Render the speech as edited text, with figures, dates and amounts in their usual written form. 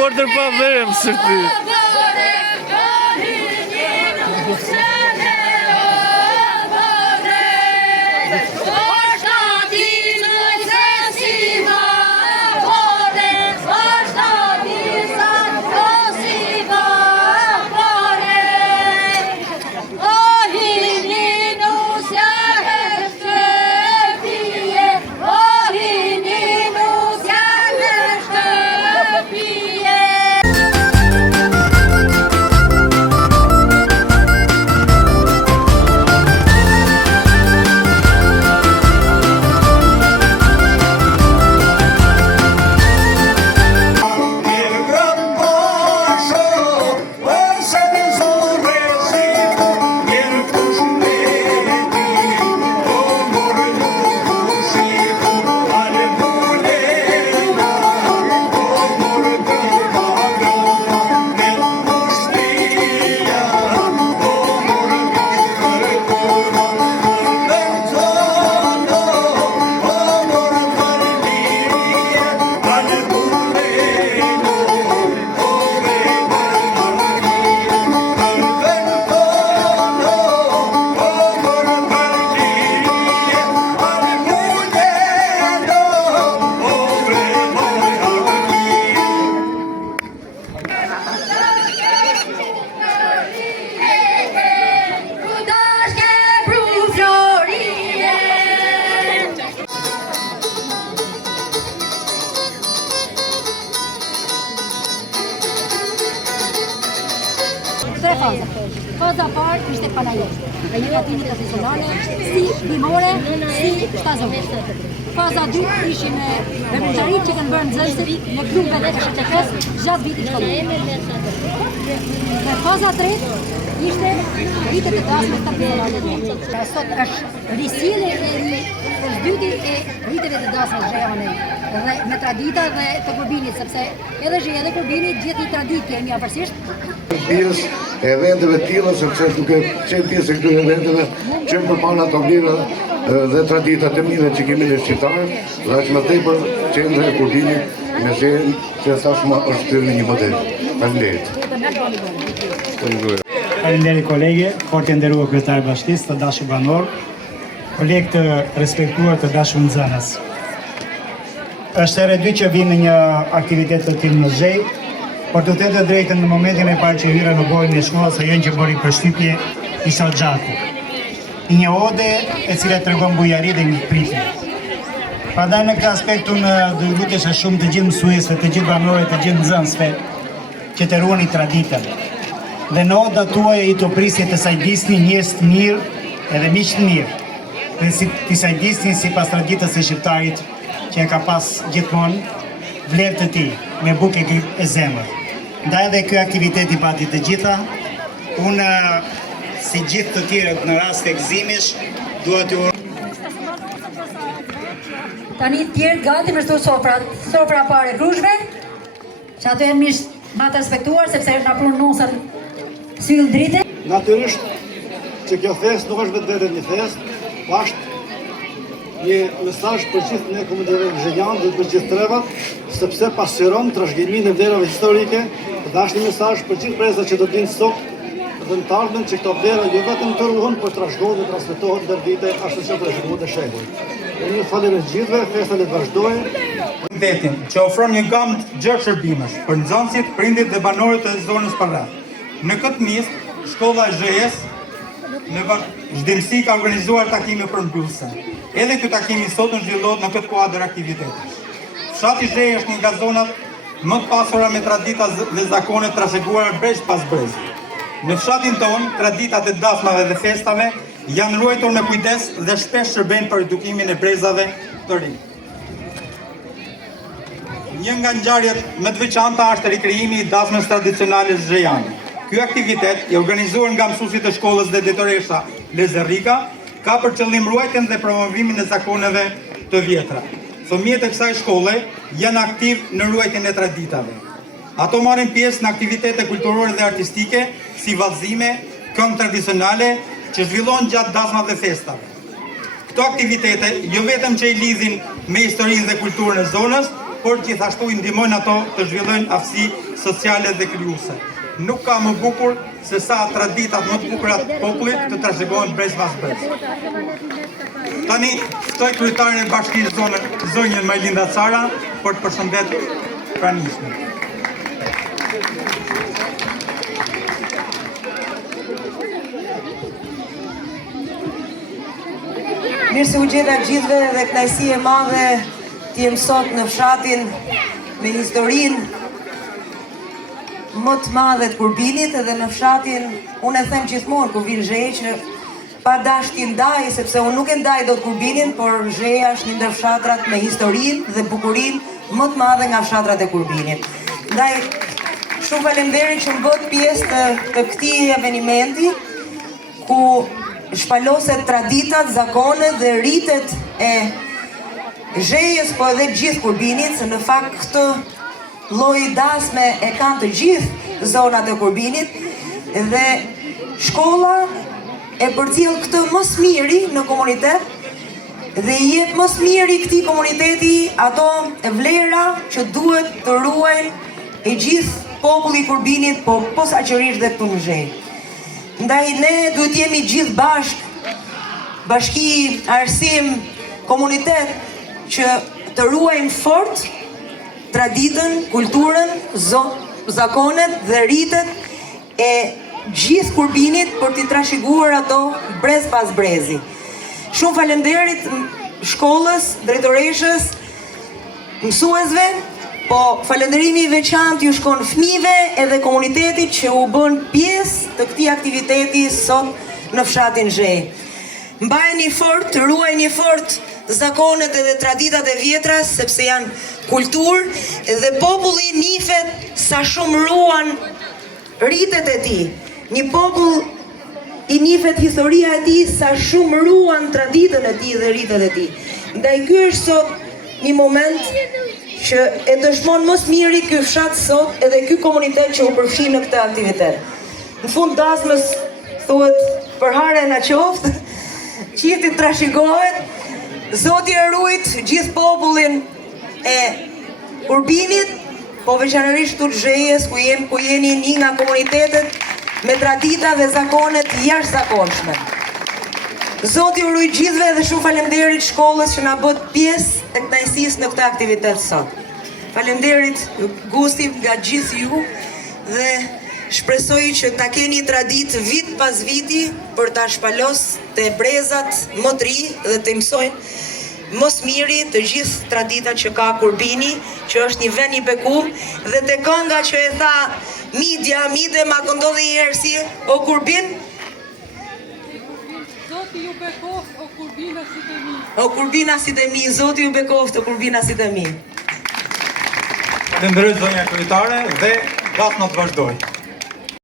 portër pa verem së ty. Tre faza. Faza parë ishte panajeshte. Ajo atini profesionale, si bimore, si shtazore. Faza 2 ishim veprimtarit që kanë bërë nxënësit në klubet e SHTK-s gjatë vitit shkollor. Dhe faza 3 ishte vitet e dasme profesionale. Sot është risjellje e dyti e viteve të dasme zhjevane dhe me tradita dhe të kurbinit, sepse edhe zhje dhe kurbinit gjithë i tradit kemi afërsisht. Pjesë e eventeve tilla, sepse duke qenë pjesë e këtyre eventeve që përmban ato vlera dhe traditat e mira që kemi ne shqiptarë, dhe aq më tepër qendra e kurbinit me zhjen që tashmë është një model. Faleminderit. Faleminderit kolege, fort e nderuar kryetar i bashkisë, të dashur banor, kolegë të respektuar, të dashur nxënës. Është herë e dytë që vim në një aktivitet të tillë në Zhej, por të të drejtën në momentin e parë që hyra në bojën e shkollës, ajo që bëri përshtypje Isa Xhaku. Një ode e cila tregon bujari dhe ngritje. Prandaj në këtë aspekt unë do ju lutesha shumë të gjithë mësuesve, të gjithë banorëve, të gjithë nxënësve që të ruani traditën. Dhe në oda tuaja i të prisje të sajdisni njerëz të mirë edhe miq të mirë. Dhe si të sajdisni sipas traditës së shqiptarit që e ka pas gjithmonë vlerë të tij me bukë e zemër. Ndaj edhe ky aktiviteti pati të gjitha, unë si gjithë të tjerët në rast të gëzimesh dua t'ju Tani të tjerë gati për sofra pare krushve, që ato e mishë ma të respektuar, sepse na prunë nusën syll drite. Natyrisht që kjo fest nuk është vetë një fest, po është një mesazh për gjithë ne komunitetin zhjenjan dhe për gjithë trevat, sepse pasqyron trashëgiminë e vlerave historike, dhe është një mesazh për gjithë brezat që do të dinë sot dhe në të ardhmen që këto vlera jo vetëm të ruhen, por trashëgohen dhe transmetohen ndër vite ashtu si trashëguhet e shekuj. Unë falenderoj gjithëve, festa le të vazhdojë. Vetin që ofron një gamë gjatë shërbimesh për nxënësit, prindit dhe banorët e zonës Parrat. Në këtë mist, shkolla e Zhejës në vazhdimsi ka organizuar takime përmbysëse. Edhe ky takimi sot zhvillohet në këtë kuadër aktivitetesh. Fshati Zhejë është një nga zonat më të pasura me tradita dhe zakone të trashëguara brez pas brezi. Në fshatin ton, traditat e dasmave dhe festave janë ruajtur me kujdes dhe shpesh shërbejnë për edukimin e brezave të rinj. Një nga ngjarjet më të veçanta është rikrijimi i dasmës tradicionale zhejane. Ky aktivitet, i organizuar nga mësuesit e shkollës dhe detoresha Lezerrika, ka për qëllim ruajtjen dhe promovimin e zakoneve të vjetra. Fëmijët e kësaj shkolle janë aktiv në ruajtjen e traditave. Ato marrin pjesë në aktivitete kulturore dhe artistike, si vallëzime, këngë tradicionale, që zhvillohen gjatë dasmave dhe festave. Këto aktivitete jo vetëm që i lidhin me historinë dhe kulturën e zonës, por gjithashtu i ndihmojnë ato të zhvillojnë aftësi sociale dhe krijuese. Nuk ka më bukur se sa traditat më të bukura të popullit të trashëgohen brez pas brez. Tani ftoj kryetarin e bashkisë zonjën Majlinda Cara për të përshëndetur pranismin. Mirë se u gjeta gjithve dhe kënaqësi e madhe të jem sot në fshatin me historinë më të madhe të Kurbinit edhe në fshatin, unë e them gjithmonë kur vin zhej që pa dash t'i ndaj, sepse unë nuk e ndaj dot Kurbinin, por zheja është një ndër fshatrat me historinë dhe bukurinë më të madhe nga fshatrat e Kurbinit. Ndaj shumë faleminderit që më bët pjesë të këtij evenimenti ku shpaloset traditat, zakonet dhe rritet e zhejës, po edhe gjithë Kurbinit, se në fakt këtë lloj dasme e kanë të gjithë zonat e Kurbinit dhe shkolla e përcjell këtë më së miri në komunitet dhe i jep më së miri këtij komuniteti ato vlera që duhet të ruajnë e gjithë populli i Kurbinit, po posaçërisht dhe këtu në Zhejë. Ndaj ne duhet jemi gjithë bashki, arsim, komunitet që të ruajmë fort traditën, kulturën, zakonet dhe rritet e gjithë Kurbinit për t'i trashëguar ato brez pas brezi. Shumë faleminderit shkollës, drejtoreshës, mësuesve, po falënderimi i veçantë ju shkon fëmijëve edhe komunitetit që u bën pjesë të këtij aktiviteti sot në fshatin Zhejë. Mbajeni fort, ruajeni fort zakonet edhe traditat e vjetra, sepse janë kulturë dhe populli nifet sa shumë ruan rritet e tij. Një popull i nifet historia e tij sa shumë ruan traditën e tij dhe rritet e tij. Ndaj ky është sot një moment që e dëshmon më së miri ky fshat sot edhe ky komunitet që u përfshi në këtë aktivitet. Në fund dasmës thuhet përhare na qoftë, qifti trashëgohet, Zoti e ruajt gjithë popullin e Kurbinit, po veçanërisht të Zhejës, ku jeni një nga komunitetet me tradita dhe zakonet jashtëzakonshme. Zoti u ruaj gjithëve dhe shumë faleminderit shkollës që na bët pjesë të kënaqësisë në këtë aktivitet sot. Faleminderit Gusti nga gjithë ju dhe shpresoj që ta keni traditë vit pas viti për ta shpalos të brezat më të ri dhe të mësojnë më së miri të gjithë traditat që ka Kurbini, që është një vend i bekuar, dhe te kënga që e tha Mide ma këndodhi një herë si o Kurbin. Zoti ju bekoft o Kurbinasit e mi. O Kurbinasit e mi, Zoti ju bekoft o Kurbinasit e mi. Falenderoj zonja kryetare dhe gatna të vazhdoj.